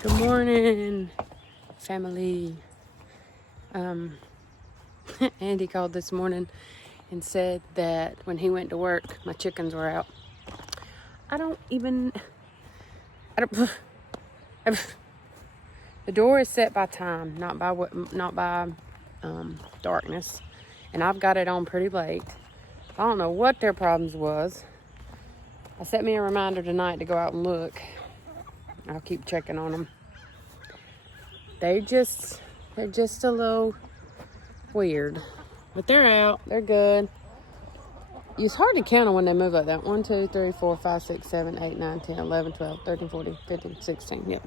Good morning, family. Andy called this morning and said that when he went to work, my chickens were out. The door is set by time, not by darkness, and I've got it on pretty late. I don't know what their problems was. I set me a reminder tonight to go out and look. I'll keep checking on them. They're just a little weird, but they're out. They're good. It's hard to count them when they move like that. 1, 2, 3, 4, 5, 6, 7, 8, 9, 10, 11, 12, 13, 14, 15, 16. Yeah,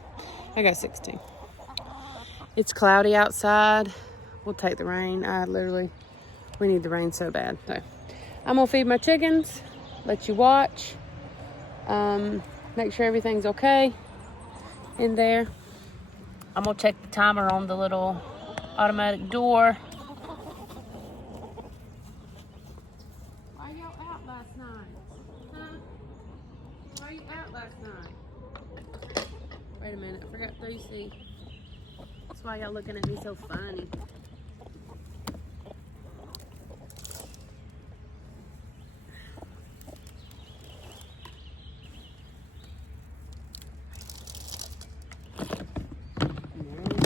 I got 16. It's cloudy outside. We'll take the rain. We need the rain so bad. So I'm gonna feed my chickens, let you watch, make sure everything's okay in there. I'm gonna check the timer on the little automatic door. Why y'all out last night? Huh? Why you out last night? Wait a minute, I forgot 3C. That's why y'all looking at me so funny.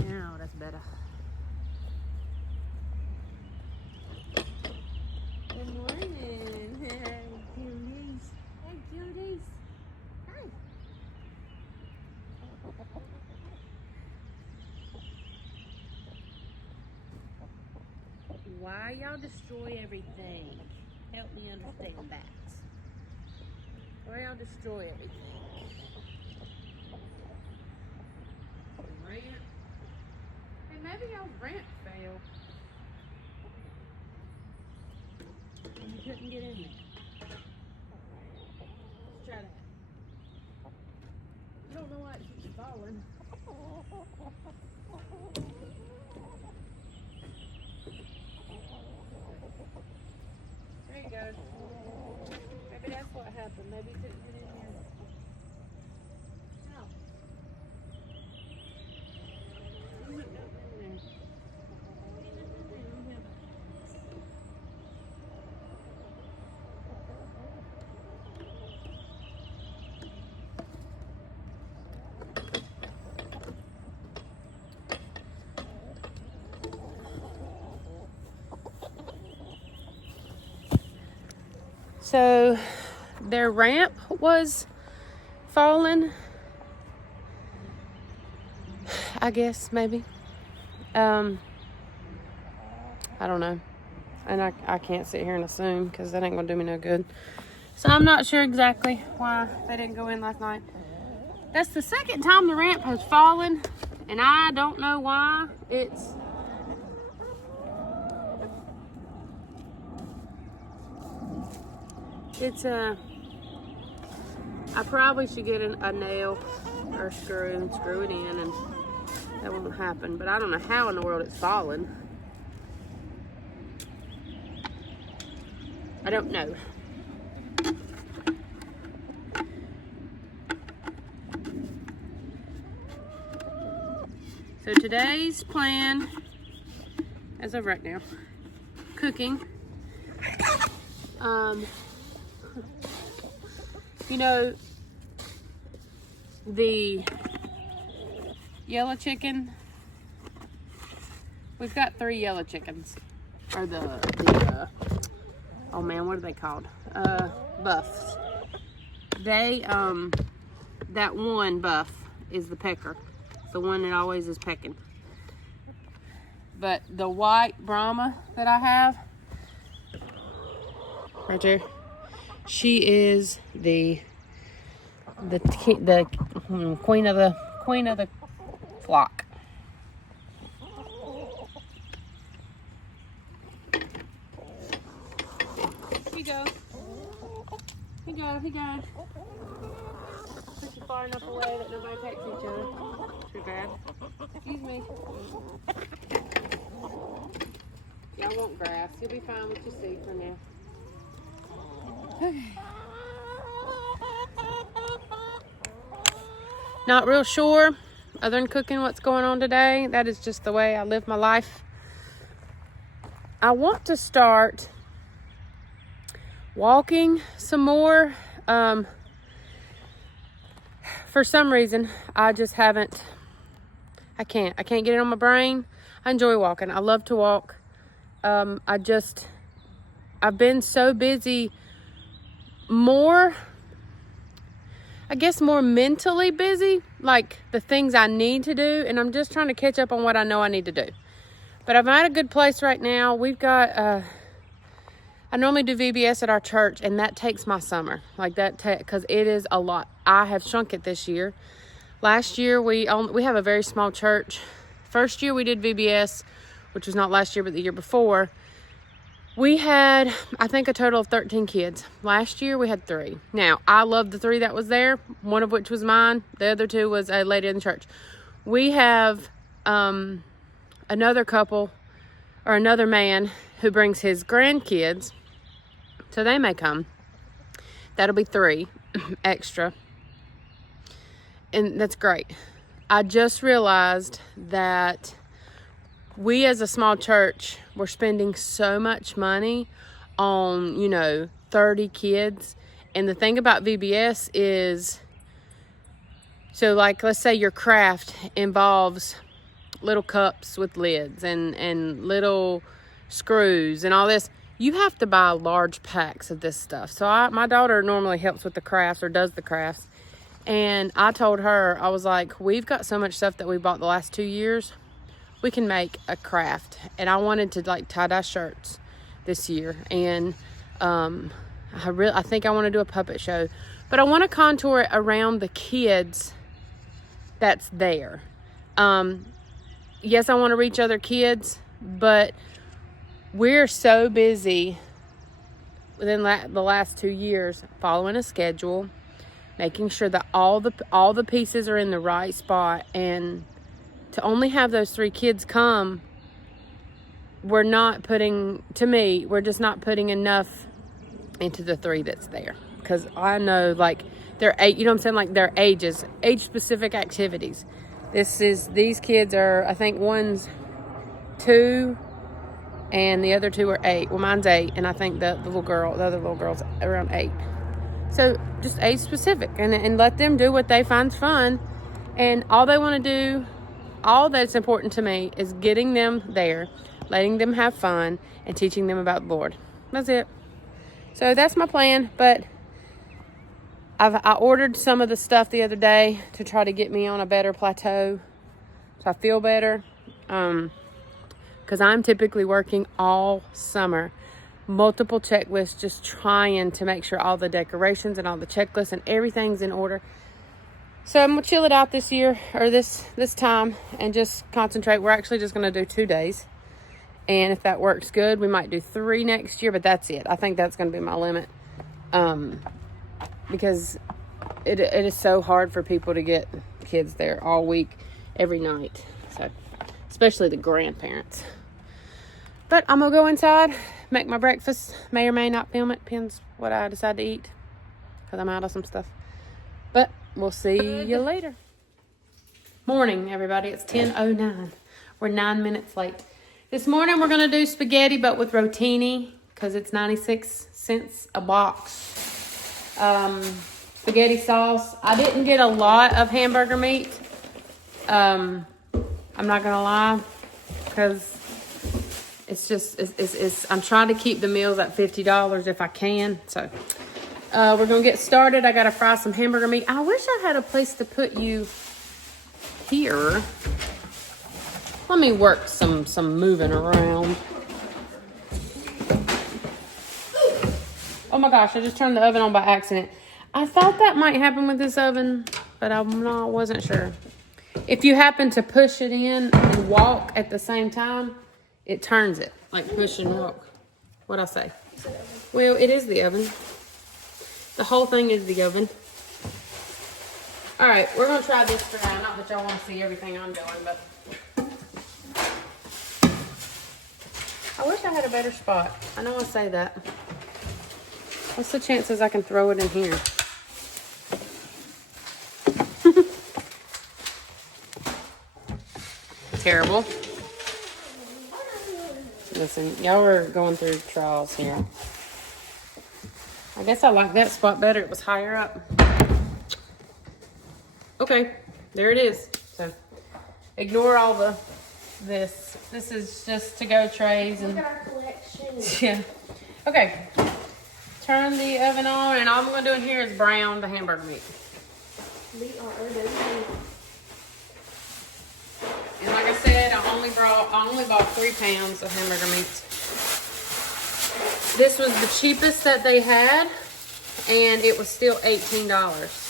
Now that's better. Good morning. Hey, cuties. Hey, cuties. Hi. Why y'all destroy everything? Help me understand that. Why y'all destroy everything? Ramp. Hey, maybe y'all's ramp failed. And you couldn't get in there. Let's try that. I don't know why it keeps falling. There you go. Maybe that's what happened. Maybe you couldn't get in there. No. You wouldn't go in there. So their ramp was falling, I guess, maybe. I don't know. And I can't sit here and assume because that ain't gonna do me no good. So I'm not sure exactly why they didn't go in last night. That's the second time the ramp has fallen, and I don't know why. I probably should get a nail or a screw and screw it in, and that won't happen. But I don't know how in the world it's fallen. I don't know. So today's plan, as of right now, cooking. You know, the yellow chicken, we've got 3 yellow chickens, or oh man, what are they called? Buffs. They, that one buff is the pecker. It's the one that always is pecking. But the white Brahma that I have, right there, she is the queen of the flock. Here you go. Here you go. Push you far enough away that nobody takes each other. Too bad. Excuse me. Y'all want grass. You'll be fine with your seed for now. Okay. Not real sure other than cooking what's going on today. That is just the way I live my life. I want to start walking some more. For some reason, I just haven't. I can't get it on my brain. I enjoy walking. I love to walk. I've been so busy, more mentally busy, like the things I need to do, and I'm just trying to catch up on what I know I need to do. But I'm at a good place right now. We've got, I normally do VBS at our church, and that takes my summer, like that, because it is a lot. I have shrunk it this year. Last year, we have a very small church. First year we did VBS, which was not last year, but the year before. We had, I think, a total of 13 kids. Last year, we had 3. Now, I love the 3 that was there, one of which was mine. The other 2 was a lady in the church. We have another couple, or another man, who brings his grandkids, so they may come. That'll be 3 extra, and that's great. I just realized that we as a small church, we're spending so much money on, 30 kids. And the thing about VBS is, so like, let's say your craft involves little cups with lids and little screws and all this. You have to buy large packs of this stuff. So my daughter normally helps with the crafts or does the crafts. And I told her, I was like, we've got so much stuff that we bought the last 2 years. We can make a craft. And I wanted to like tie-dye shirts this year. And I think I want to do a puppet show. But I want to contour it around the kids that's there. Yes, I want to reach other kids, but we're so busy within the last 2 years following a schedule, making sure that all the pieces are in the right spot, and to only have those 3 kids come, we're just not putting enough into the 3 that's there. Because I know, like, they're like their age specific activities. These kids are, I think one's 2 and the other 2 are 8. Well, mine's 8, and I think the other little girl's around 8. So just age specific, and let them do what they find fun. And all they want to do, all that's important to me, is getting them there, letting them have fun, and teaching them about the Lord. That's it. So that's my plan. But I ordered some of the stuff the other day to try to get me on a better plateau, so I feel better. Because I'm typically working all summer, multiple checklists, just trying to make sure all the decorations and all the checklists and everything's in order. So I'm gonna chill it out this year, or this time, and just concentrate. We're actually just gonna do 2 days, and if that works good, we might do 3 next year. But that's it. I think that's gonna be my limit, because it is so hard for people to get kids there all week, every night. So especially the grandparents. But I'm gonna go inside, make my breakfast. May or may not film it, depends what I decide to eat, because I'm out of some stuff. But we'll see you later. Morning, everybody. It's 10:09. We're 9 minutes late. This morning we're gonna do spaghetti, but with rotini, because it's 96 cents a box. Spaghetti sauce. I didn't get a lot of hamburger meat. I'm not gonna lie, because I'm trying to keep the meals at $50 if I can. So we're gonna get started. I gotta fry some hamburger meat. I wish I had a place to put you here. Let me work some moving around. Oh my gosh, I just turned the oven on by accident. I thought that might happen with this oven, but I wasn't sure. If you happen to push it in and walk at the same time, it turns it, like push and walk. What'd I say? Well, it is the oven. The whole thing is the oven. All right, we're gonna try this for now. Not that y'all want to see everything I'm doing, but I wish I had a better spot. I know I say that. What's the chances I can throw it in here? terrible. Listen, y'all are going through trials here. I guess I like that spot better. It was higher up. Okay, there it is. So ignore all this. This is just to-go trays and look at our collection. yeah. Okay. Turn the oven on, and all I'm gonna do in here is brown the hamburger meat. And like I said, I only bought 3 pounds of hamburger meat. This was the cheapest that they had, and it was still $18.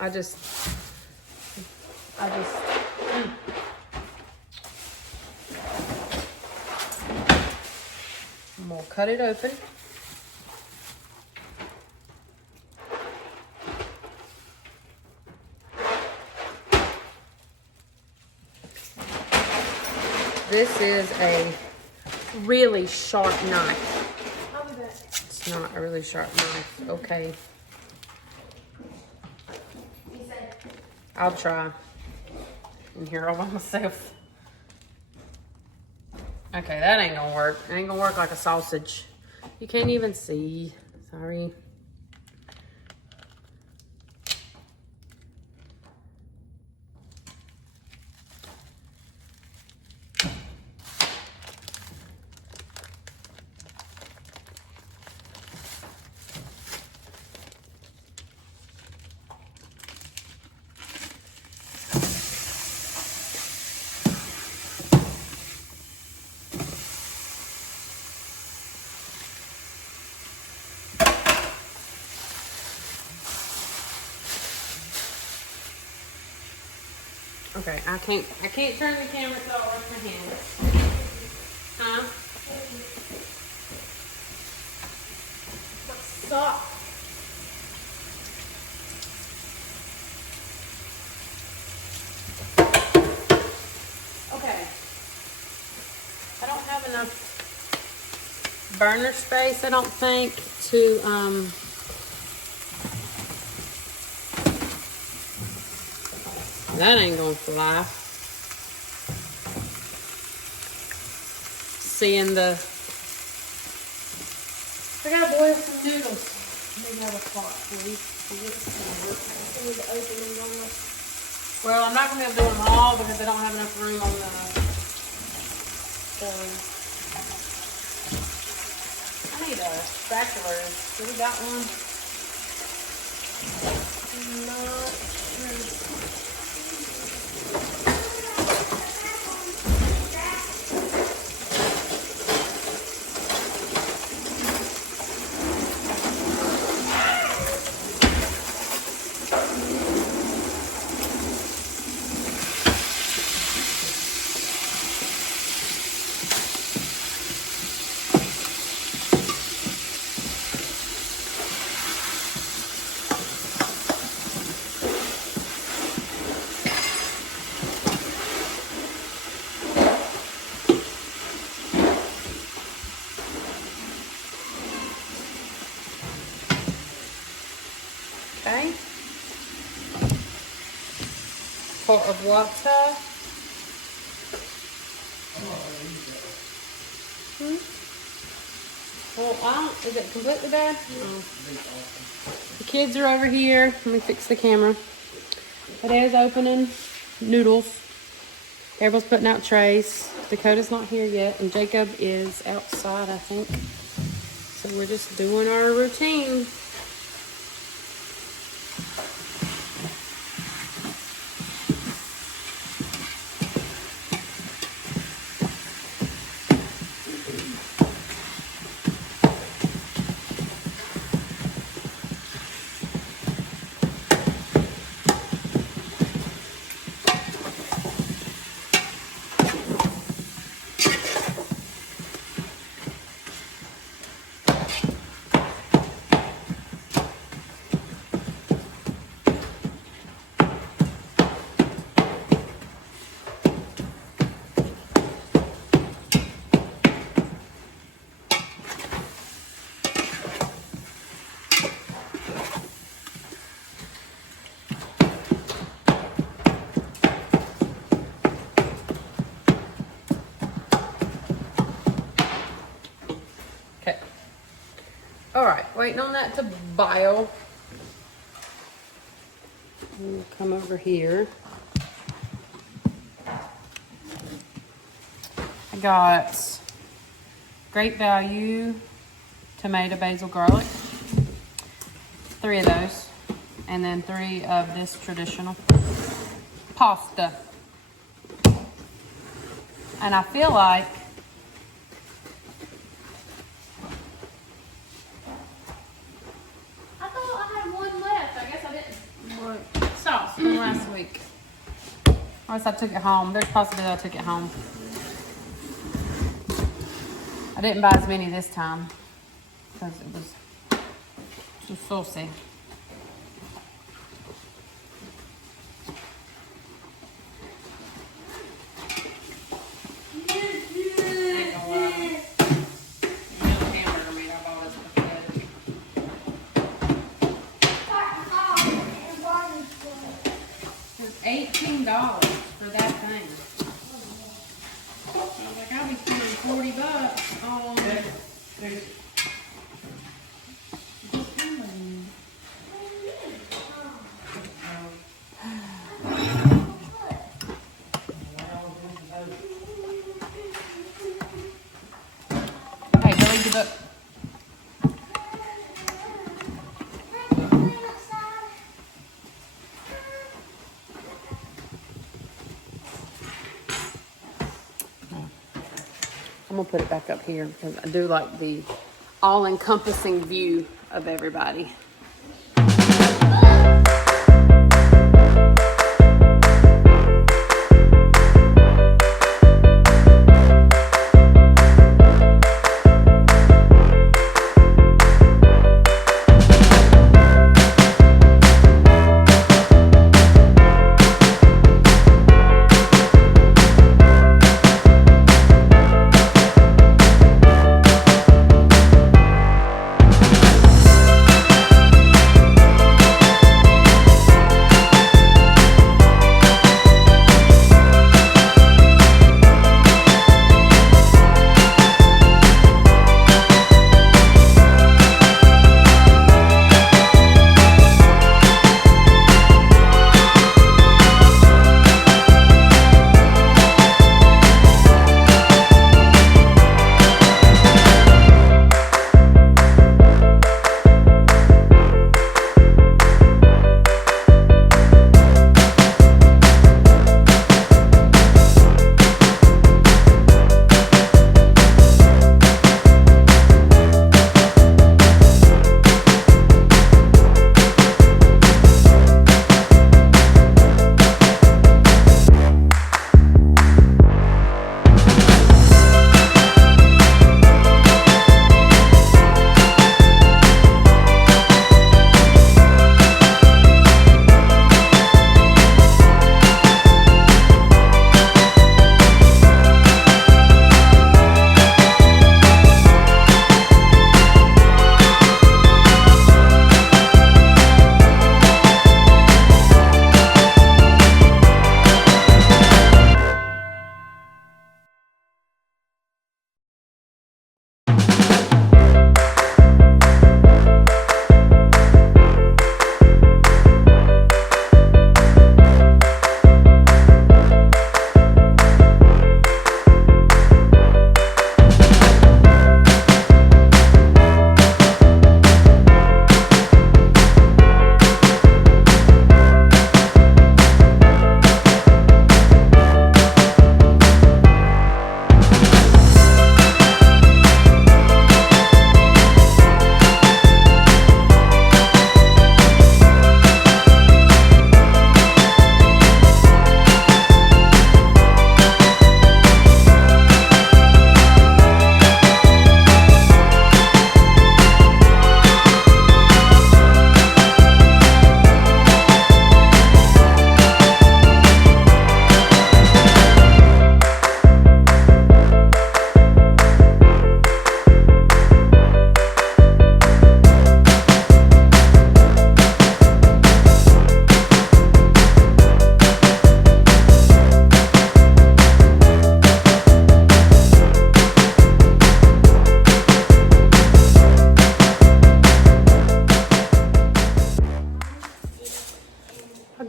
I just I'm gonna cut it open. This is a really sharp knife. I'll be back. It's not a really sharp knife. Okay. I'll try. And here all by myself. Okay, that ain't gonna work. It ain't gonna work like a sausage. You can't even see. Sorry. Okay, I can't turn the camera so I'll wash my hands. Huh? Stop. Okay. I don't have enough burner space, I don't think, to that ain't gonna fly. Seeing the I gotta boil some noodles. Maybe have a pot, please. I need to open them on this. Well, I'm not gonna be able to do them all because I don't have enough room on the stove. I need a spatula. Do we got one? No. Okay. Pot of water. Well, is it completely bad? Oh. The kids are over here. Let me fix the camera. Dakota's opening noodles. Everybody's putting out trays. Dakota's not here yet, and Jacob is outside, I think. So we're just doing our routine. Waiting on that to boil. We'll come over here. I got Great Value tomato, basil, garlic. 3 of those. And then 3 of this traditional pasta. And I feel like I thought I had one left. I guess I didn't. What? Sauce from last week. Unless I took it home. There's a possibility I took it home. I didn't buy as many this time because it was too saucy. $18 for that thing. I was like, I'll be spending $40 on Hey, go read the book. I'm gonna put it back up here because I do like the all-encompassing view of everybody.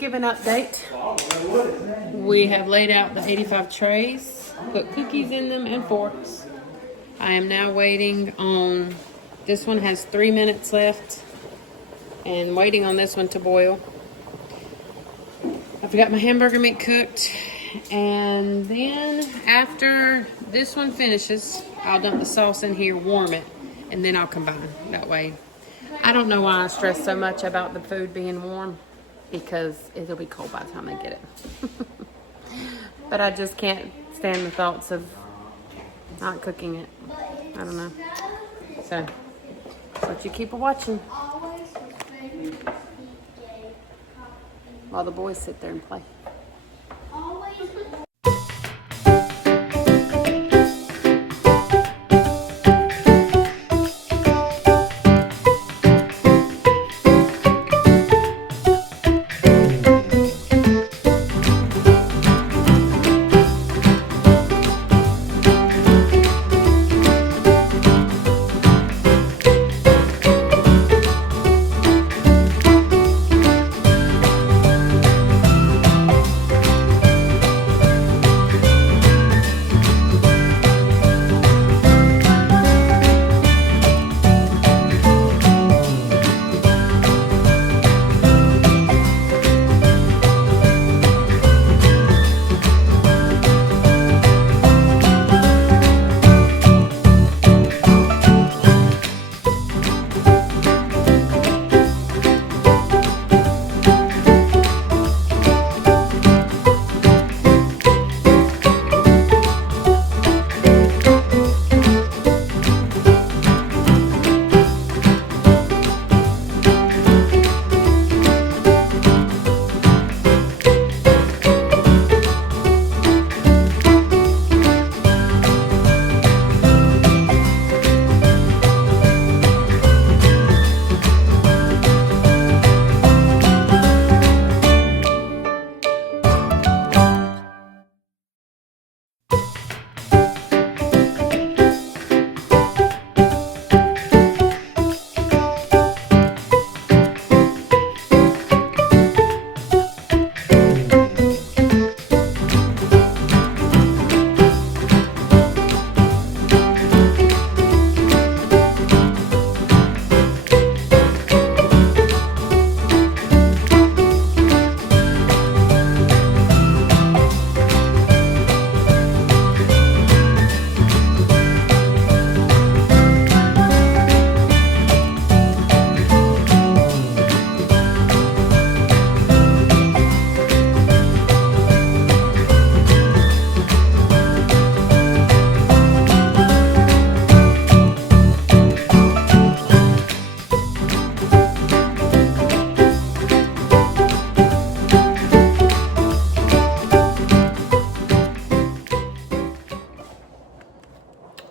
give an update. We have laid out the 85 trays, put cookies in them and forks. I am now waiting on, this one has 3 minutes left, and waiting on this one to boil. I've got my hamburger meat cooked, and then after this one finishes, I'll dump the sauce in here, warm it, and then I'll combine. That way, I don't know why I stress so much about the food being warm, because it'll be cold by the time I get it. But I just can't stand the thoughts of not cooking it. I don't know. So, that's what you keep watching while the boys sit there and play.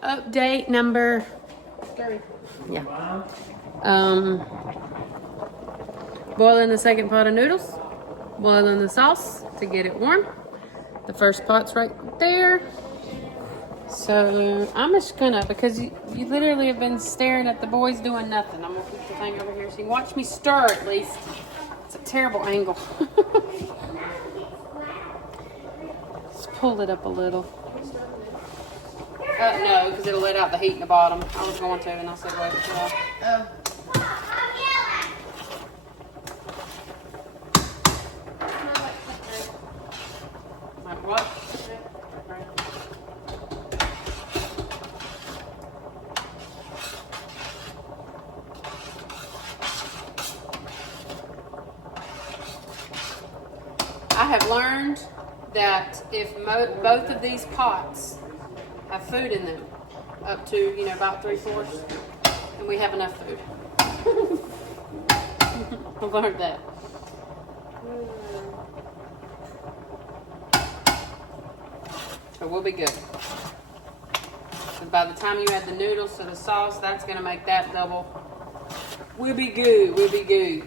Update number 3. Yeah. Boiling the second pot of noodles. Boiling the sauce to get it warm. The first pot's right there. So I'm just gonna, because you literally have been staring at the boys doing nothing. I'm gonna put the thing over here so you can watch me stir at least. It's a terrible angle. Let's pull it up a little. No, because it'll let out the heat in the bottom. I was going to, and I said, wait, Like what? I have learned that if both of these pots have food in them, up to, about 3/4, and we have enough food. I've learned that. So we'll be good. So by the time you add the noodles to the sauce, that's gonna make that double. We'll be good, we'll be good.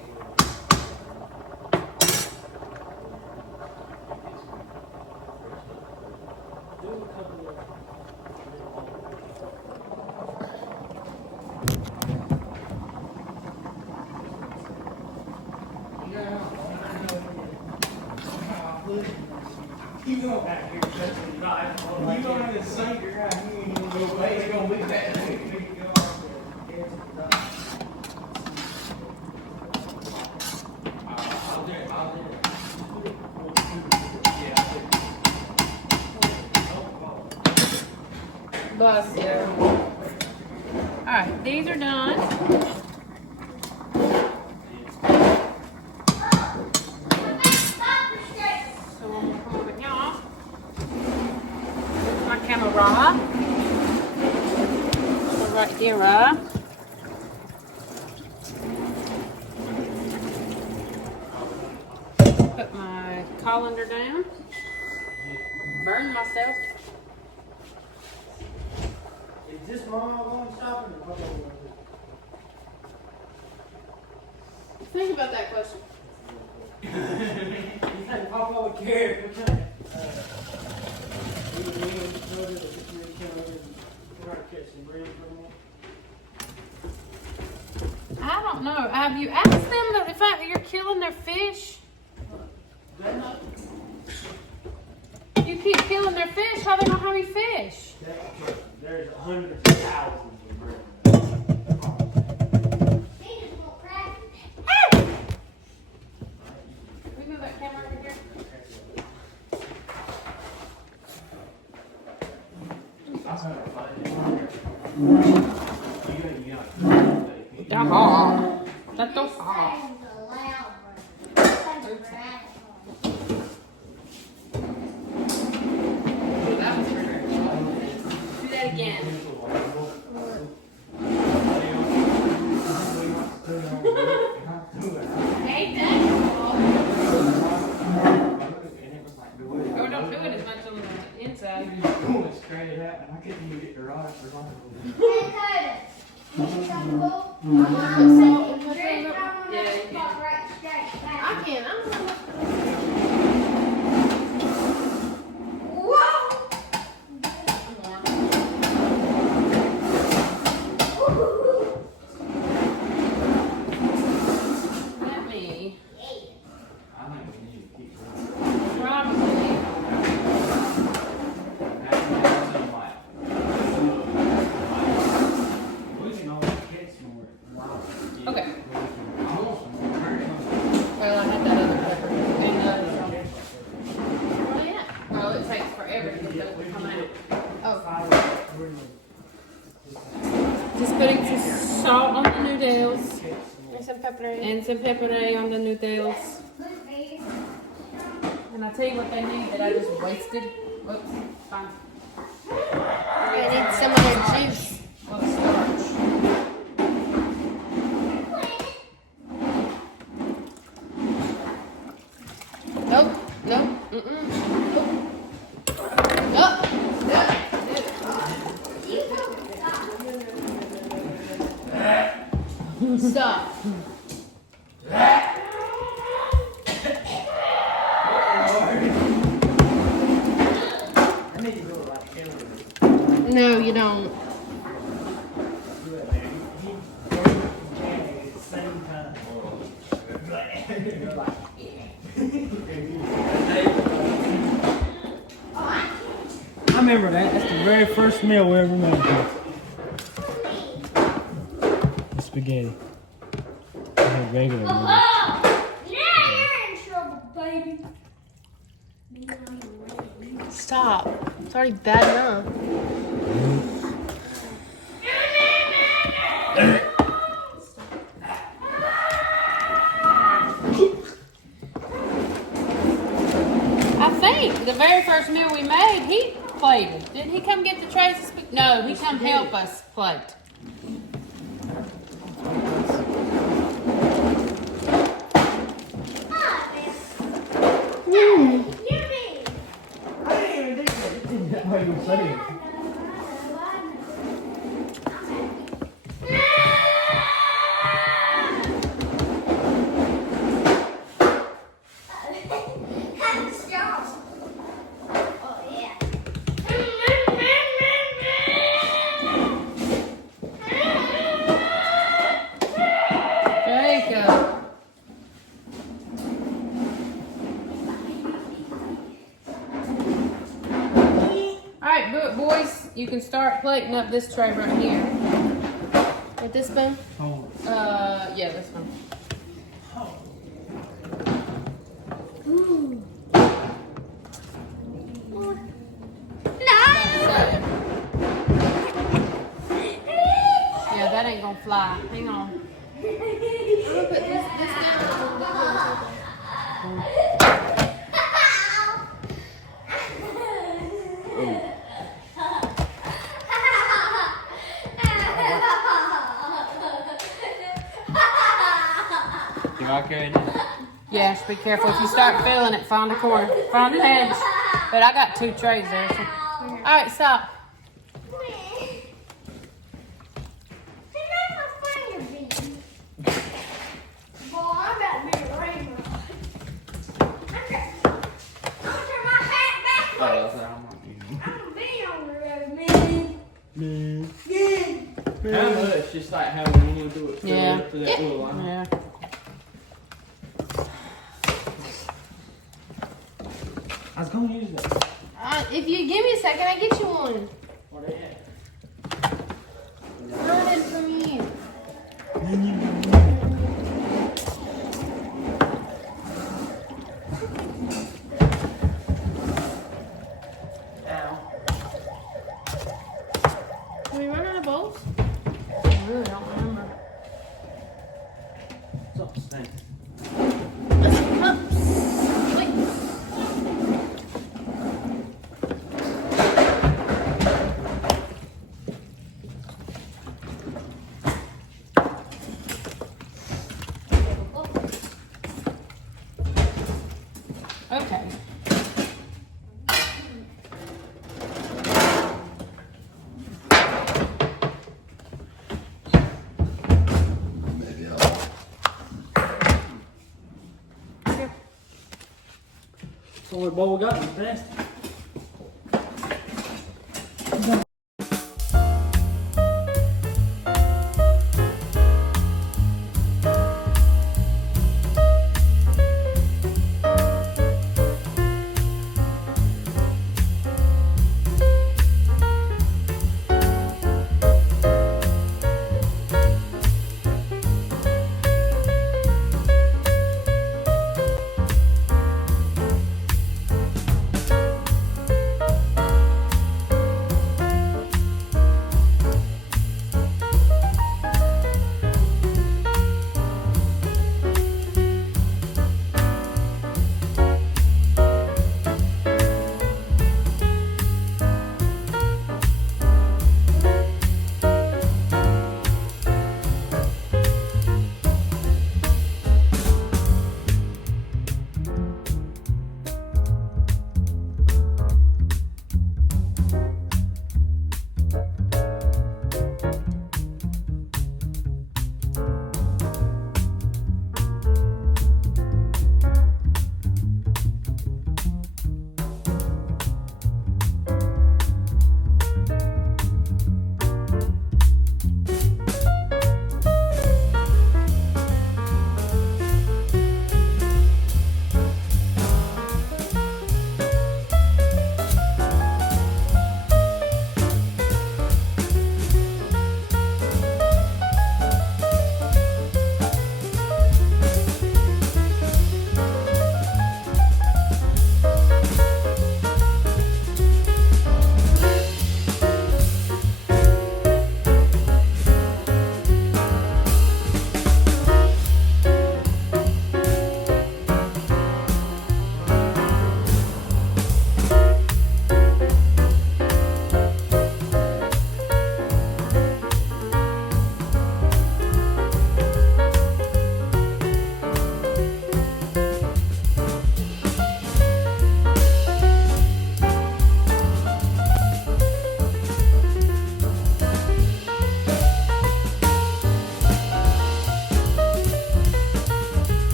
You don't have to touch the knife. You don't have to sink your eye. You ain't gonna go away. It's gonna be that big. Bless you. Alright, these are done. So I'm gonna come over here. Here's my camera. So right here. Put my colander down. Burn myself. Is this mom going shopping or Papa going? Think about that question. You think Papa would care if we can't? I don't know. Have you asked them if you're killing their fish? You keep killing their fish. How they don't have any fish? There's hundreds of thousands of birds. We move that camera over here. That's so hot. Do that again. Ain't that cool? Oh, don't do it as much on the inside. I couldn't even get the rod for long. I can. I don't know. Let me. I think we need to keep going. Probably. Okay. Well, I had that other pepper. And oh yeah. Well, it takes forever to get those to come out. Oh. Just putting some salt on the noodles. And some pepper. And some pepper on the noodles. And I'll tell you what they need that I just wasted. Whoops. Fine. I need some of their juice. Well, starch. Nope. Nope. Mm-mm. Nope. Nope. Stop. No, you don't. I remember that. That's the very first meal we ever made. The spaghetti. I had regular noodles. Yeah, you're in trouble, baby. Stop. It's already bad enough. I think the very first meal we made, he plated. Didn't he come get the trays of spaghetti? No, he come help us plate. I didn't even think that. It didn't that way you say it. You can start plating up this tray right here. With this spoon? Oh. Yeah, this one. Ooh. No! Yeah, that ain't gonna fly. Hang on. I'm gonna put this down. You all carrying it? Yes, be careful. If you start feeling it, find a corner. Find an edge. But I got 2 trays there. So. All right, stop. How much? Just like how we want to do it. Yeah. To that little line. Yeah. I was gonna use that. If you give me a second, I get you one. What they at? Running from you. Ow. Can we run out of bowls? I really don't remember. Something stinks. Okay. Maybe I'll. It's the only bowl we got in the best.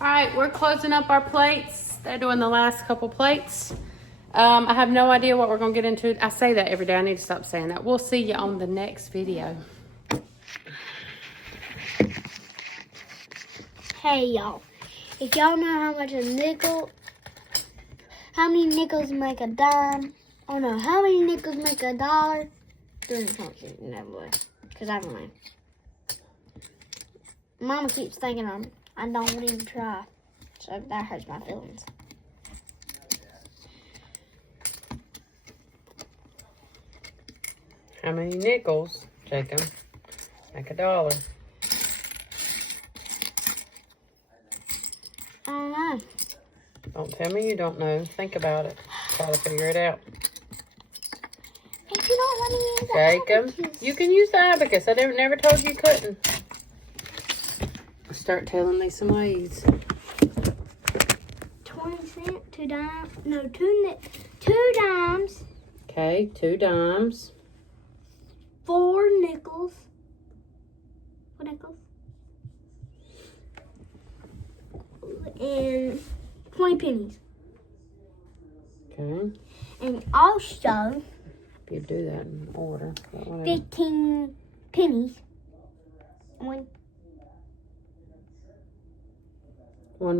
All right, we're closing up our plates. They're doing the last couple plates. I have no idea what we're gonna get into. I say that every day. I need to stop saying that. We'll see you on the next video. Hey, y'all. If y'all know how many nickels make a dime, oh no, how many nickels make a dollar, do in the comment section down below. Because I don't know. Mama keeps thinking I don't even try. So that hurts my feelings. How many nickels, Jacob, make a dollar? I don't know. Don't tell me you don't know. Think about it. Try to figure it out. If you don't want to use the Jacob, abacus. you can use the abacus. I never told you couldn't. Start telling me some ways. 20 cents, 2 dimes. No, 2 dimes. Okay, 2 dimes. 4 nickels. What nickels? And 20 pennies. Okay. And also If you do that in order. But whatever. 15 pennies. One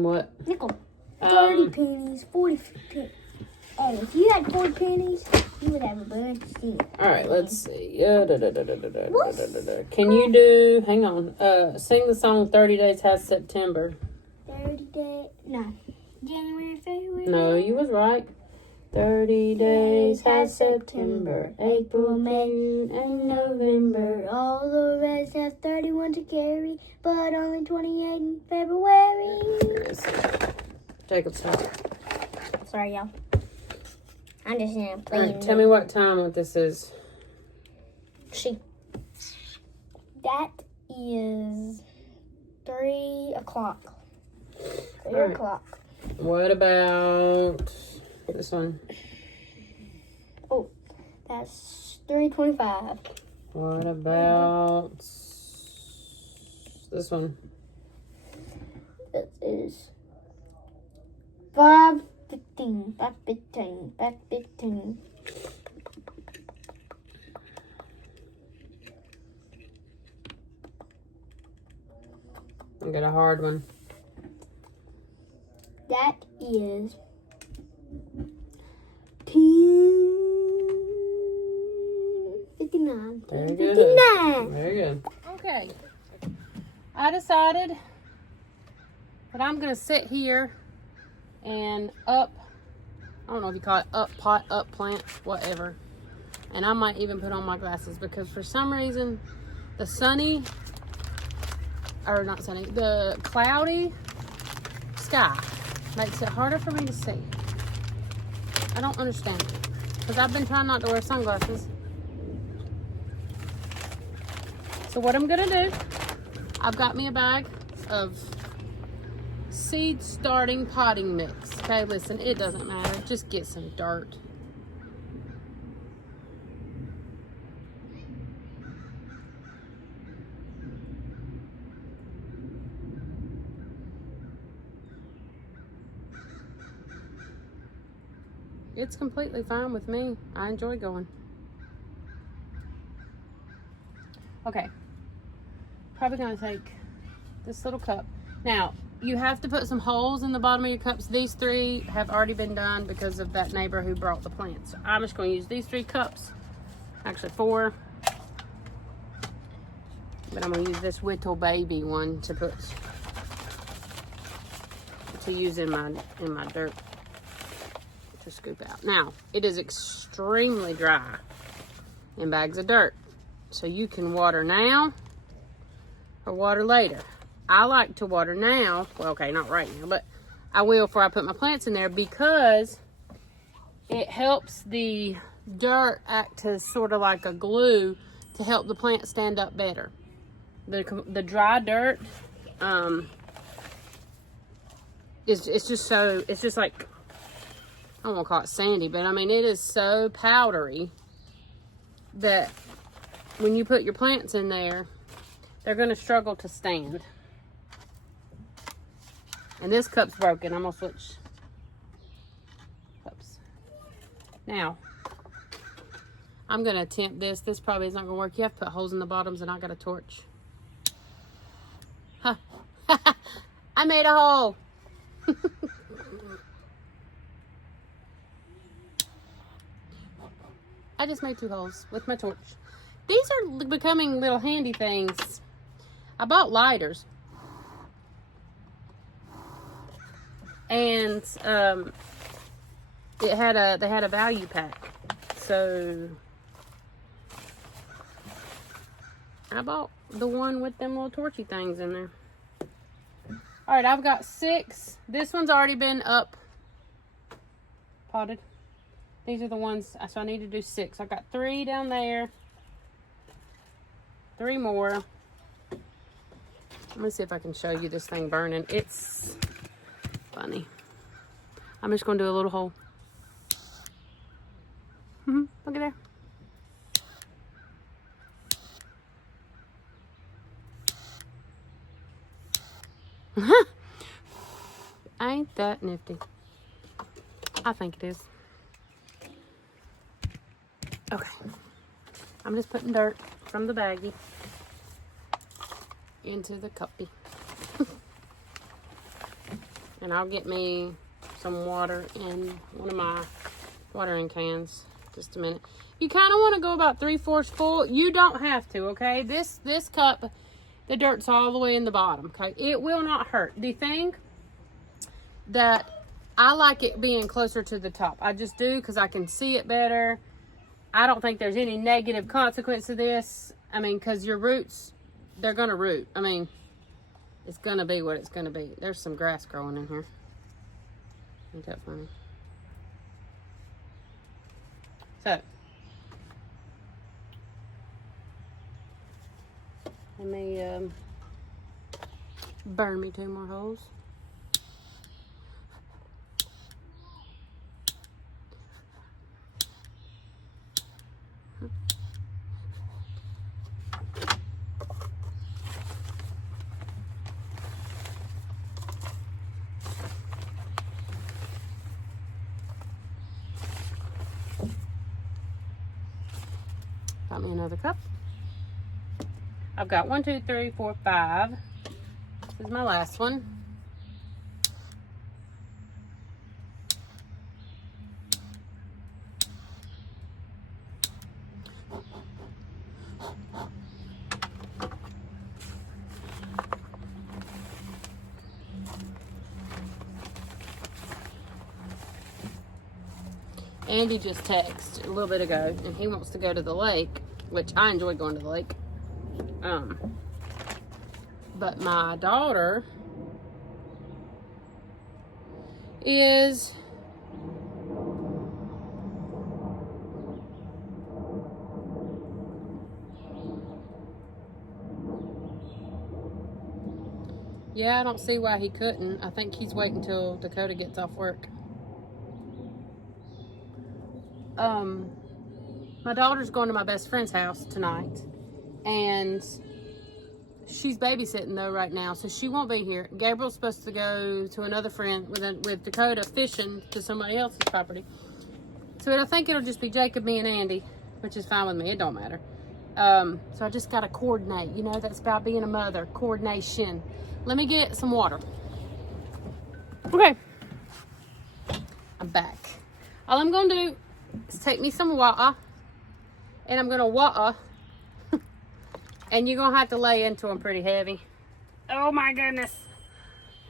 what? Nickel. 30 pennies. 40 pennies. Oh, if you had 40 pennies, you would have a bunch of cents. All right, let's see. Can you do, hang on, sing the song 30 Days Has September. 30 days. No. January, February. No, you was right. 30 days has September, April, May, and November. All the rest have 31 to carry, but only 28 in February. Jacob, stop. Sorry, y'all. I'm just gonna All play. right, tell me what time this is. See. That is 3 o'clock. 3 All right. o'clock. What about this one? Oh, that's 3:25. What about this one? That is 5:15. 5:15. 5:15. I got a hard one. That is 10:59. Very good. 10:59. Very good. Okay. I decided that I'm going to sit here and I don't know if you call it up pot, up plant, whatever. And I might even put on my glasses because for some reason the cloudy sky makes it harder for me to see. I don't understand it because I've been trying not to wear sunglasses. So what I'm gonna do, I've got me a bag of seed starting potting mix. Okay, listen, it doesn't matter. Just get some dirt. It's completely fine with me. I enjoy going. Okay. Probably gonna take this little cup. Now, you have to put some holes in the bottom of your cups. These 3 have already been done because of that neighbor who brought the plants. So I'm just gonna use these 3 cups. Actually 4. But I'm gonna use this Whittle Baby one to use in my dirt. Scoop out. Now, it is extremely dry in bags of dirt. So you can water now or water later. I like to water now. Well, okay, not right now, but I will before I put my plants in there because it helps the dirt act as sort of like a glue to help the plant stand up better. The dry dirt, it's just like, I don't want to call it sandy, but I mean, it is so powdery that when you put your plants in there, they're going to struggle to stand. And this cup's broken. I'm gonna switch cups. Now, I'm gonna attempt this. This probably is not gonna work. You have to put holes in the bottoms, and I got a torch. Huh. I made a hole. I just made 2 holes with my torch. These are becoming little handy things. I bought lighters. And they had a value pack. So I bought the one with them little torchy things in there. All right, I've got 6. This one's already been up potted. These are the ones, so I need to do 6. I've got 3 down there. 3 more. Let me see if I can show you this thing burning. It's funny. I'm just gonna do a little hole. Look at there. Ain't that nifty? I think it is. Okay. I'm just putting dirt from the baggie into the cuppy. And I'll get me some water in one of my watering cans. Just a minute. You kind of want to go about 3/4 full. You don't have to, okay? This cup, the dirt's all the way in the bottom, okay? It will not hurt. The thing that I like it being closer to the top. I just do because I can see it better. I don't think there's any negative consequence to this. I mean, because your roots, they're going to root. I mean, it's going to be what it's going to be. There's some grass growing in here. Ain't that funny? So, let me burn me 2 more holes. Got me another cup. I've got 1, 2, 3, 4, 5. This is my last one. Andy just texted a little bit ago, and he wants to go to the lake, which I enjoy going to the lake. But my daughter is I don't see why he couldn't. I think he's waiting till Dakota gets off work. My daughter's going to my best friend's house tonight, and she's babysitting though right now, so she won't be here. Gabriel's supposed to go to another friend with Dakota fishing to somebody else's property. So I think it'll just be Jacob, me, and Andy, which is fine with me. It don't matter. So I just got to coordinate. You know, that's about being a mother. Coordination. Let me get some water. Okay. I'm back. All I'm going to do is take me some water. And I'm going to water. And you're going to have to lay into them pretty heavy. Oh my goodness.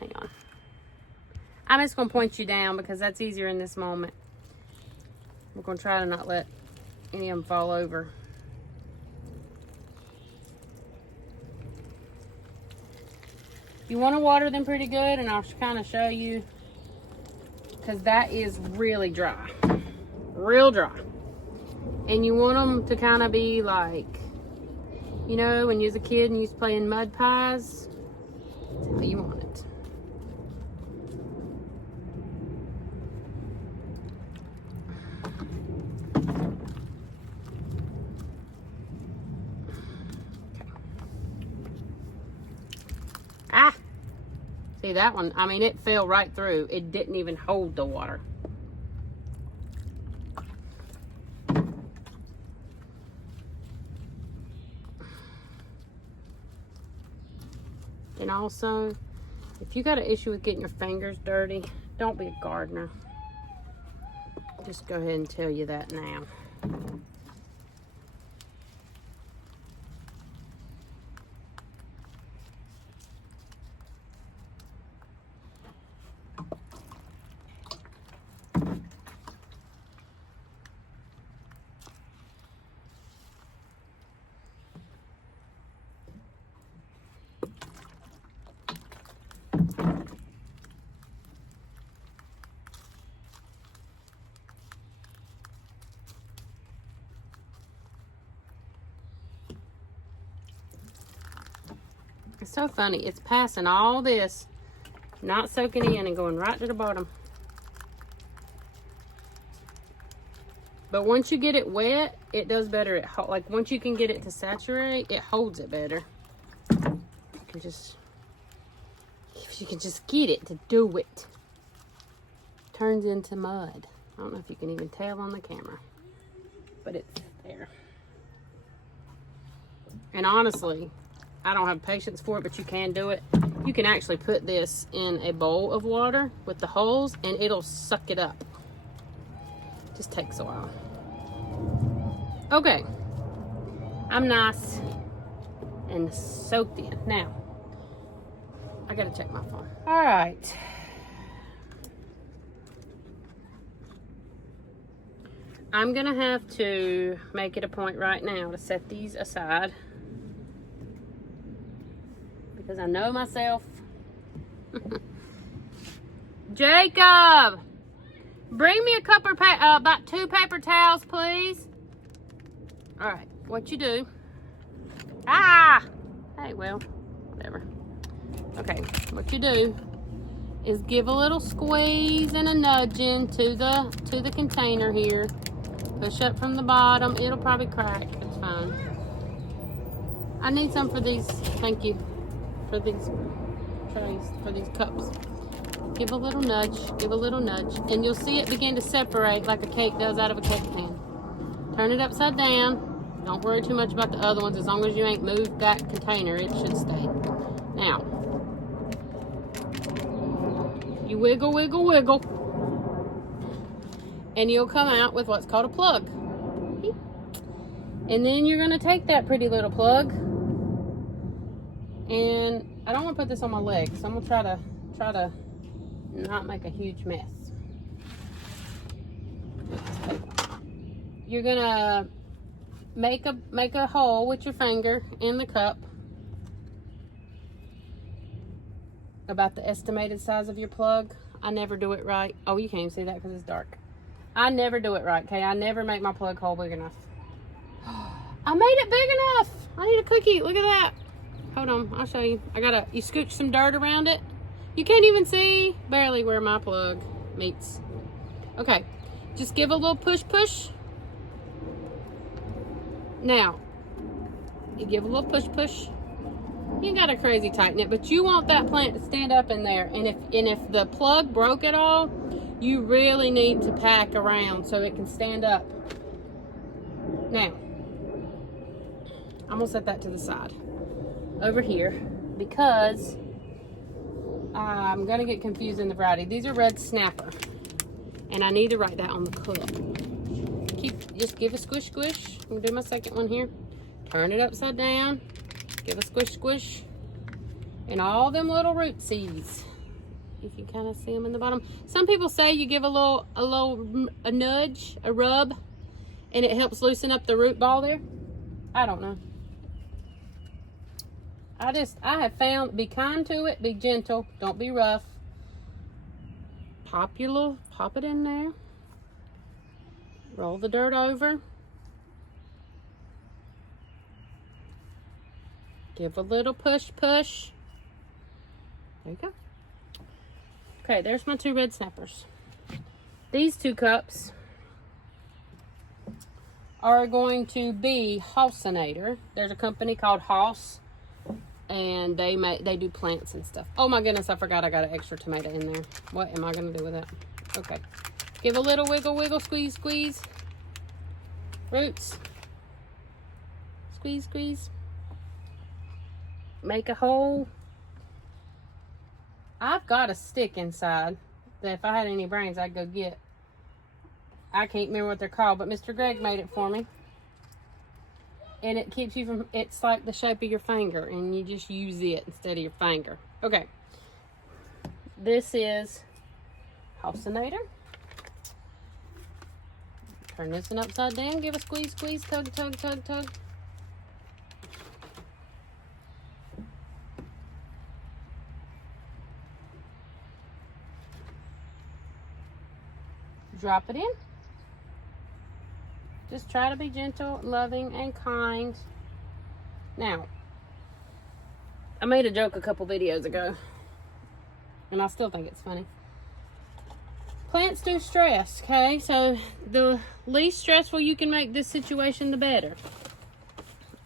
Hang on. I'm just going to point you down because that's easier in this moment. We're going to try to not let any of them fall over. You want to water them pretty good, and I'll kind of show you, because that is really dry. Real dry. And you want them to kind of be like, you know, when you was a kid and you was playing mud pies, that's how you want it. See that one? I mean, it fell right through. It didn't even hold the water. And also, if you got an issue with getting your fingers dirty, don't be a gardener. Just go ahead and tell you that now. It's so funny. It's passing all this, not soaking in and going right to the bottom. But once you get it wet, it does better. Like once you can get it to saturate, it holds it better. You can just, if you can just get it to do it, turns into mud. I don't know if you can even tell on the camera, but it's there. And honestly, I don't have patience for it, but you can do it. You can actually put this in a bowl of water with the holes and it'll suck it up. Just takes a while. Okay. I'm nice and soaked in. Now, I gotta check my phone. All right. I'm gonna have to make it a point right now to set these aside. Because I know myself. Jacob! Bring me a couple of about 2 paper towels, please. All right, what you do? Ah! Hey, well, whatever. Okay, what you do is give a little squeeze and a nudging to the container here. Push up from the bottom. It'll probably crack. It's fine. I need some for these. Thank you. For these trays, for these cups. Give a little nudge, and you'll see it begin to separate like a cake does out of a cake pan. Turn it upside down. Don't worry too much about the other ones. As long as you ain't moved that container, it should stay. Now, you wiggle, wiggle, wiggle, and you'll come out with what's called a plug. And then you're gonna take that pretty little plug, and I don't want to put this on my leg, so I'm gonna try to not make a huge mess. You're gonna make a hole with your finger in the cup about the estimated size of your plug. I never do it right. Oh, you can't even see that because it's dark. I never do it right, okay? I never make my plug hole big enough. I made it big enough. I need a cookie. Look at that. Hold on, I'll show you. You scooch some dirt around it. You can't even see barely where my plug meets. Okay, just give a little push. Now, you give a little push. You gotta crazy tighten it, but you want that plant to stand up in there. And if the plug broke at all, you really need to pack around so it can stand up. Now, I'm gonna set that to the side over here because I'm gonna get confused in the variety. These are red snapper, and I need to write that on the cup. Just give a squish. I'm gonna do my second one here. Turn it upside down. Give a squish, and all them little root seeds. If you kind of see them in the bottom. Some people say you give a nudge, a rub, and it helps loosen up the root ball there. I don't know. I have found, be kind to it, be gentle, don't be rough. Pop it in there. Roll the dirt over. Give a little push. There you go. Okay, there's my 2 red snappers. These 2 cups are going to be Hossinator. There's a company called Hoss. and they do plants and stuff. Oh my goodness, I forgot I got an extra tomato in there. What am I gonna do with that? Okay, give a little wiggle, wiggle, squeeze, squeeze. Roots, squeeze, squeeze. Make a hole. I've got a stick inside that if I had any brains, I'd go get. I can't remember what they're called, but Mr. Greg made it for me. And it keeps you from, it's like the shape of your finger, and you just use it instead of your finger. Okay. This is Halcinator. Turn this one upside down, give a squeeze, squeeze, tug, tug, tug, tug. Drop it in. Just try to be gentle, loving, and kind. Now, I made a joke a couple videos ago, and I still think it's funny. Plants do stress, okay? So the least stressful you can make this situation, the better.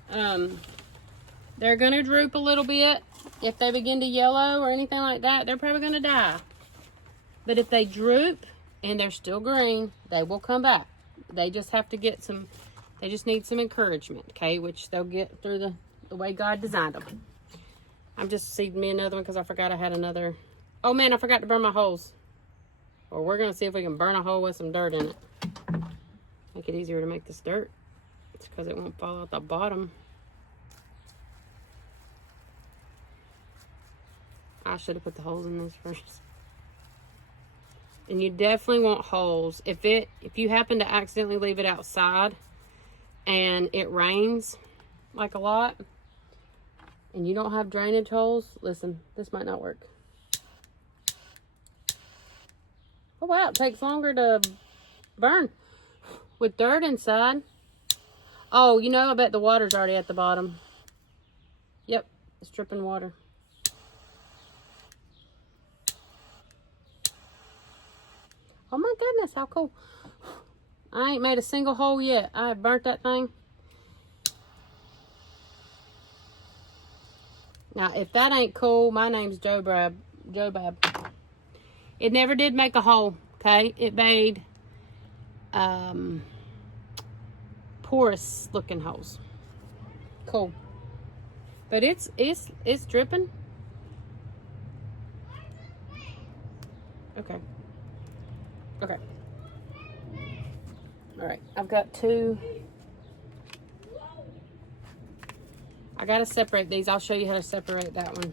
They're gonna droop a little bit. If they begin to yellow or anything like that, they're probably gonna die. But if they droop and they're still green, they will come back. They just have to get some, they just need some encouragement, okay? Which they'll get through the way God designed them. I'm just seeding me another one because I forgot I had another. Oh man, I forgot to burn my holes. Well, we're gonna see if we can burn a hole with some dirt in it. Make it easier to make this dirt. It's because it won't fall out the bottom. I should have put the holes in this first. And you definitely want holes. If you happen to accidentally leave it outside and it rains like a lot and you don't have drainage holes, listen, this might not work. Oh wow, it takes longer to burn with dirt inside. Oh, you know, I bet the water's already at the bottom. Yep, it's dripping water. Oh my goodness, how cool. I ain't made a single hole yet. I have burnt that thing. Now, if that ain't cool, my name's Jobab. It never did make a hole, okay? It made porous looking holes. Cool. But it's dripping. Okay. Okay. All right, I've got two. I gotta separate these. I'll show you how to separate that one.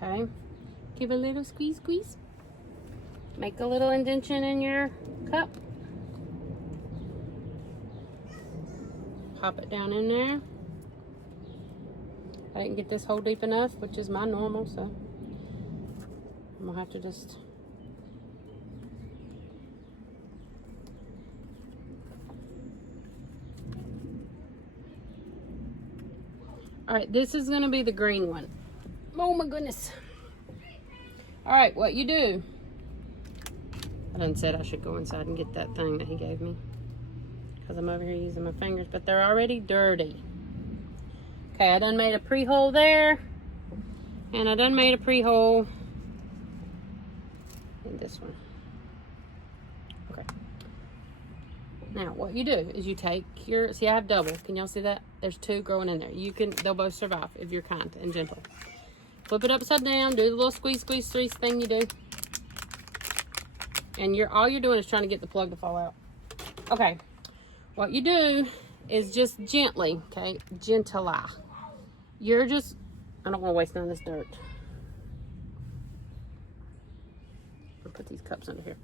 Okay. Give a little squeeze, squeeze. Make a little indentation in your cup. Pop it down in there. I didn't get this hole deep enough, which is my normal, so I'm gonna have to just all right, this is gonna be the green one. Oh my goodness. All right, what you do, I done said I should go inside and get that thing that he gave me because I'm over here using my fingers, but they're already dirty. Okay, I done made a pre-hole there, and I done made a pre-hole in this one. Okay. Now, what you do is you take your, see I have double. Can y'all see that? There's two growing in there. They'll both survive if you're kind and gentle. Flip it upside down, do the little squeeze, squeeze, squeeze thing you do. And all you're doing is trying to get the plug to fall out. Okay. What you do is just gently, okay, gently. You're just, I don't want to waste none of this dirt. I'll put these cups under here.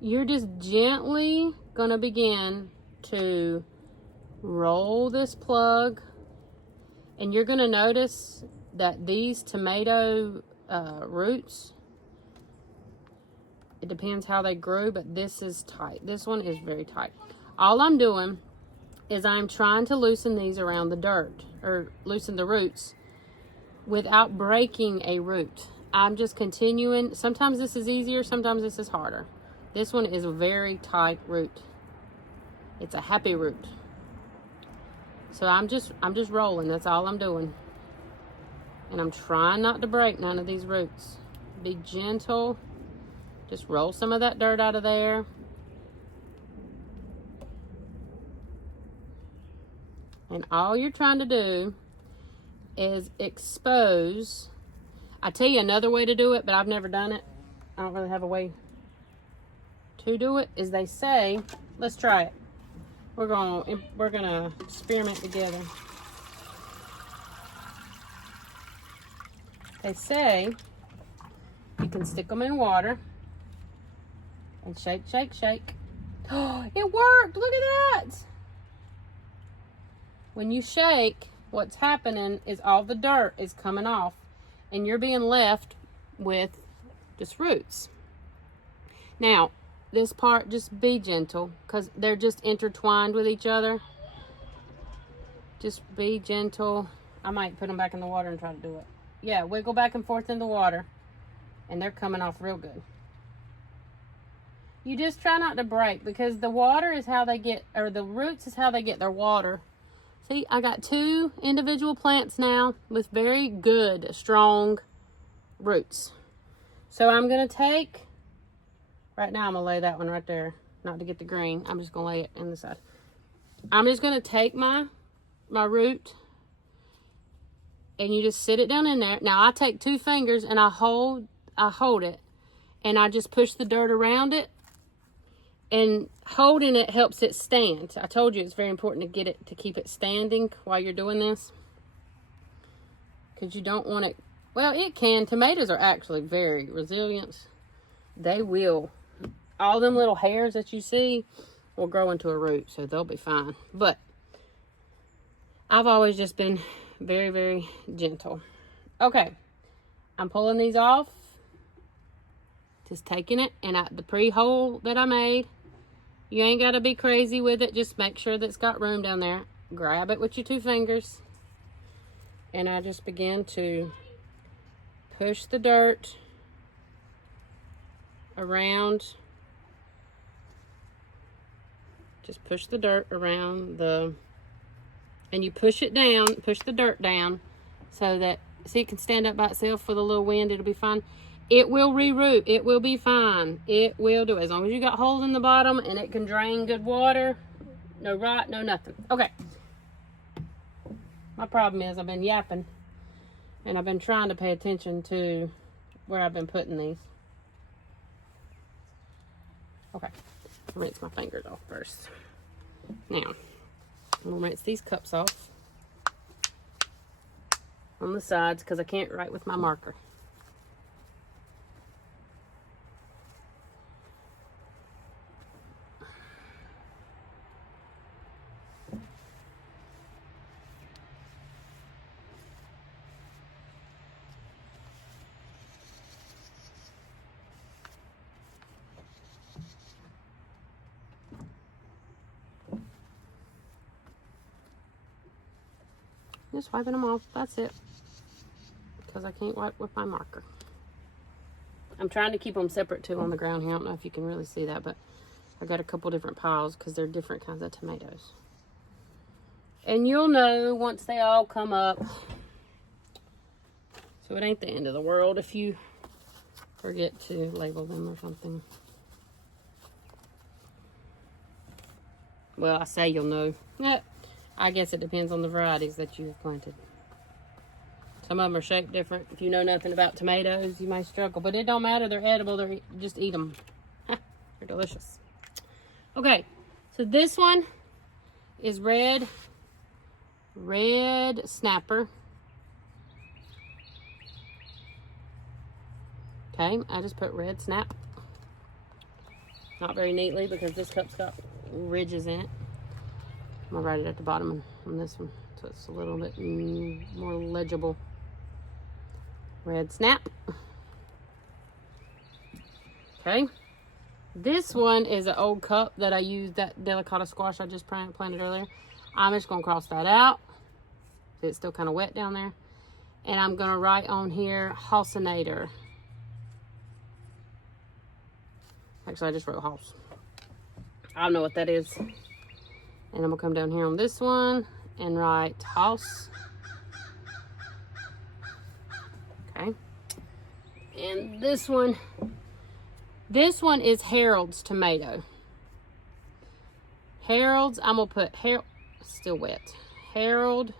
You're just gently gonna begin to roll this plug, and you're gonna notice that these tomato roots, it depends how they grew, but this is tight. This one is very tight. All I'm doing is I'm trying to loosen these around the dirt, or loosen the roots without breaking a root. I'm just continuing. Sometimes this is easier, sometimes this is harder. This one is a very tight root. It's a happy root. So I'm just rolling. That's all I'm doing. And I'm trying not to break none of these roots. Be gentle. Just roll some of that dirt out of there. And all you're trying to do is expose. I tell you another way to do it, but I've never done it. I don't really have a way to do it. Is they say, let's try it. We're gonna experiment together. They say you can stick them in water and shake, shake, shake. Oh, it worked! Look at that! When you shake, what's happening is all the dirt is coming off and you're being left with just roots. Now, this part, just be gentle because they're just intertwined with each other. Just be gentle. I might put them back in the water and try to do it. Yeah, wiggle back and forth in the water and they're coming off real good. You just try not to break because the water is how they get, or the roots is how they get their water. See, I got 2 individual plants now with very good, strong roots. So I'm going to take, right now I'm going to lay that one right there, not to get the green. I'm just going to lay it in the side. I'm just going to take my root and you just sit it down in there. Now I take 2 fingers and I hold it and I just push the dirt around it. And holding it helps it stand. I told you it's very important to keep it standing while you're doing this. Because you don't want it, well, it can. Tomatoes are actually very resilient. They will. All them little hairs that you see will grow into a root, so they'll be fine. But I've always just been very, very gentle. Okay, I'm pulling these off. Just taking it, and the pre-hole that I made, you ain't got to be crazy with it. Just make sure that it's got room down there. Grab it with your 2 fingers. And I just begin to push the dirt around. Just push the dirt around and you push it down, push the dirt down so that, see, it can stand up by itself with a little wind. It'll be fine. It will re-root. It will be fine. It will do it. As long as you got holes in the bottom and it can drain good water. No rot, no nothing. Okay. My problem is I've been yapping and I've been trying to pay attention to where I've been putting these. Okay. I'll rinse my fingers off first. Now, I'm going to rinse these cups off on the sides because I can't write with my marker. Just wiping them off. That's it. Because I can't wipe with my marker. I'm trying to keep them separate too on the ground here. I don't know if you can really see that, but I got a couple different piles because they're different kinds of tomatoes. And you'll know once they all come up. So it ain't the end of the world if you forget to label them or something. Well, I say you'll know. Yeah, I guess it depends on the varieties that you have planted. Some of them are shaped different. If you know nothing about tomatoes, you may struggle. But it don't matter. They're edible. Just eat them. They're delicious. Okay. So this one is red snapper. Okay. I just put red snap. Not very neatly because this cup's got ridges in it. I'm going to write it at the bottom on this one so it's a little bit more legible. Red snap. Okay. This one is an old cup that I used, that delicata squash I just planted earlier. I'm just going to cross that out. It's still kind of wet down there. And I'm going to write on here, Halcinator. Actually, I just wrote House. I don't know what that is. And I'm going to come down here on this one and write house. Okay. And this one is Harold's tomato. Harold's, I'm gonna put Harold, still wet. Harold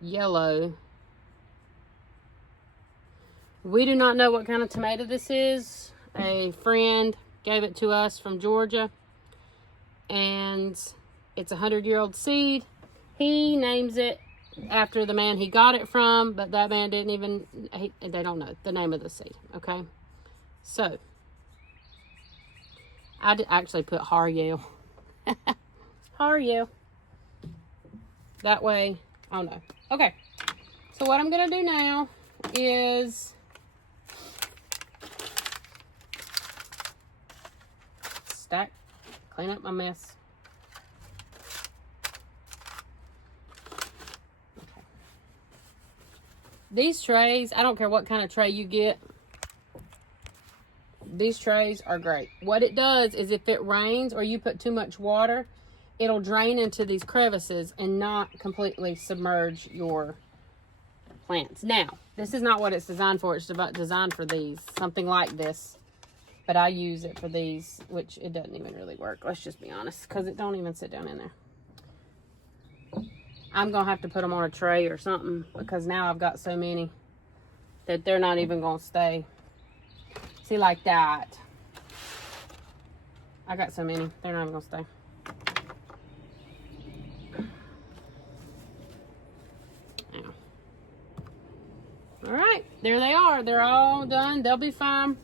yellow. We do not know what kind of tomato this is. A friend gave it to us from Georgia, and it's a 100-year-old seed. He names it after the man he got it from, but that man didn't even, they don't know the name of the seed. Okay, so I did actually put Haryel. Haryel. That way, oh no. Okay, so what I'm gonna do now is stack, clean up my mess. Okay. These trays, I don't care what kind of tray you get. These trays are great. What it does is if it rains or you put too much water, it'll drain into these crevices and not completely submerge your plants. Now, this is not what it's designed for. It's designed for these, something like this. But I use it for these, which it doesn't even really work. Let's just be honest, because it don't even sit down in there. I'm going to have to put them on a tray or something, because now I've got so many that they're not even going to stay. See, like that. I got so many, they're not even going to stay. All right, there they are. They're all done. They'll be fine.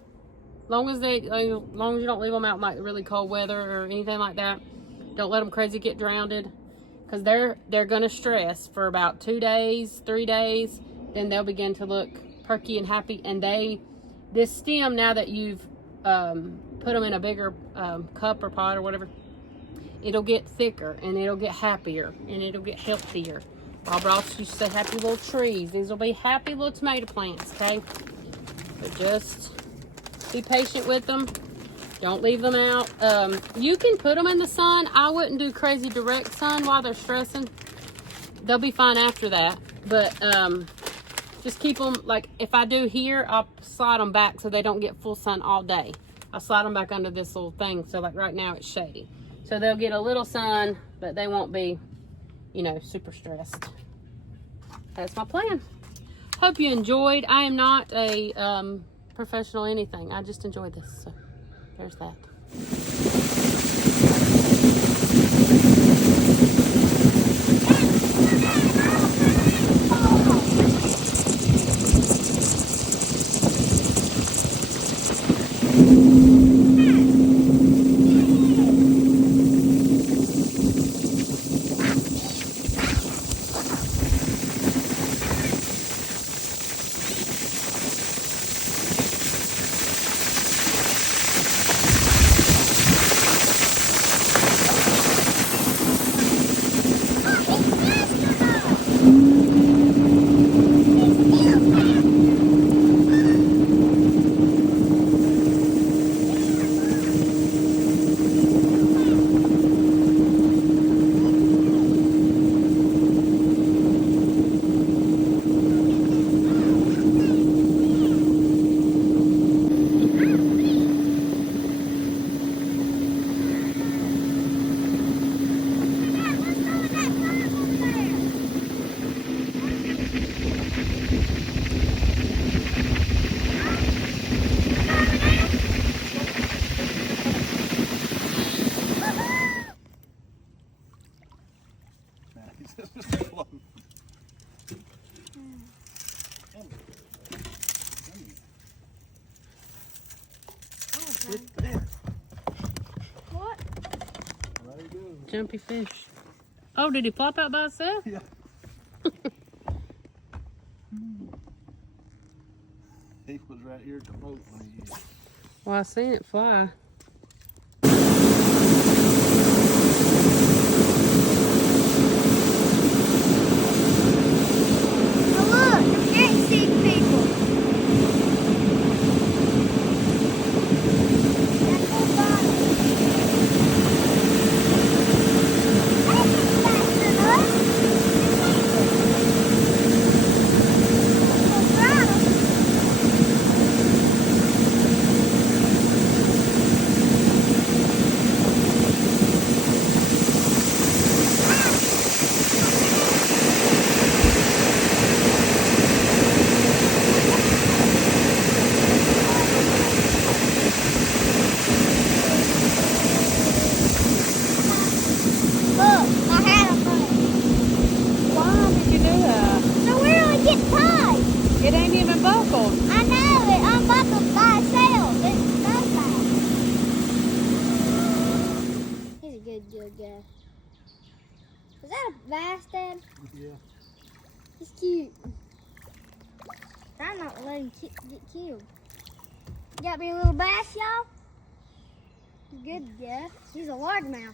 Long as you don't leave them out in like really cold weather or anything like that. Don't let them crazy get drowned, because they're gonna stress for about 2 days, 3 days. Then they'll begin to look perky and happy. And this stem, now that you've put them in a bigger cup or pot or whatever, it'll get thicker and it'll get happier and it'll get healthier. Bob Ross used to say happy little trees. These will be happy little tomato plants, okay? But just be patient with them. Don't leave them out. You can put them in the sun. I wouldn't do crazy direct sun while they're stressing. They'll be fine after that. But just keep them, like if I do here, I'll slide them back so they don't get full sun all day. I'll slide them back under this little thing. So like right now it's shady. So they'll get a little sun, but they won't be, you know, super stressed. That's my plan. Hope you enjoyed. I am not a professional anything. I just enjoy this. So there's that. What? Jumpy fish. Oh, did he flop out by himself? Yeah. He was right here at the boat when he hit. Well, I seen it fly. Is that a bass, Dad? Yeah. He's cute. I'm not letting him get killed. Got me a little bass, y'all? He's good, yeah. He's a largemouth.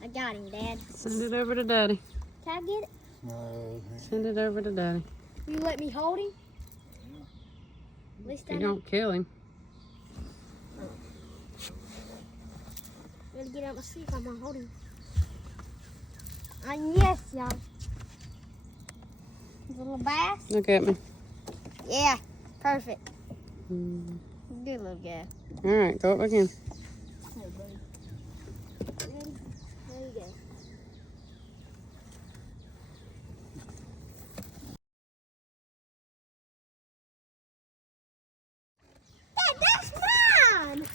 I got him, Dad. Send it over to Daddy. Can I get it? No. Send it over to Daddy. You let me hold him? At least I You know. don't kill him. I'm gonna get out my seat if I'm gonna hold him. Yes, y'all. He's a little bass. Look at me. Yeah, perfect. Mm. Good little guy. All right, go up again. Hey, buddy. Ready? There you go. Dad, that's mine!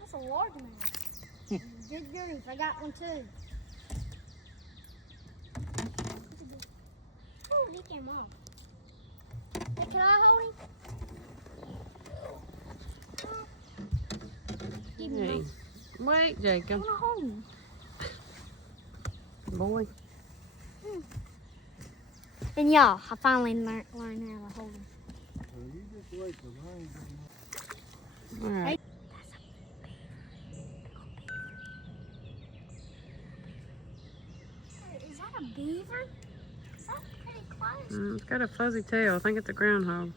That's a largemouth. Good grief, I got one too. Oh, he came off. Hey, can I hold him? Give me Hey, mine. wait, I Jacob. want to hold him. Boy. And y'all, I finally learned how to hold him. Well, you just wait till rain. All right. Is that a beaver? Is that pretty close? It's got a fuzzy tail. I think it's a groundhog.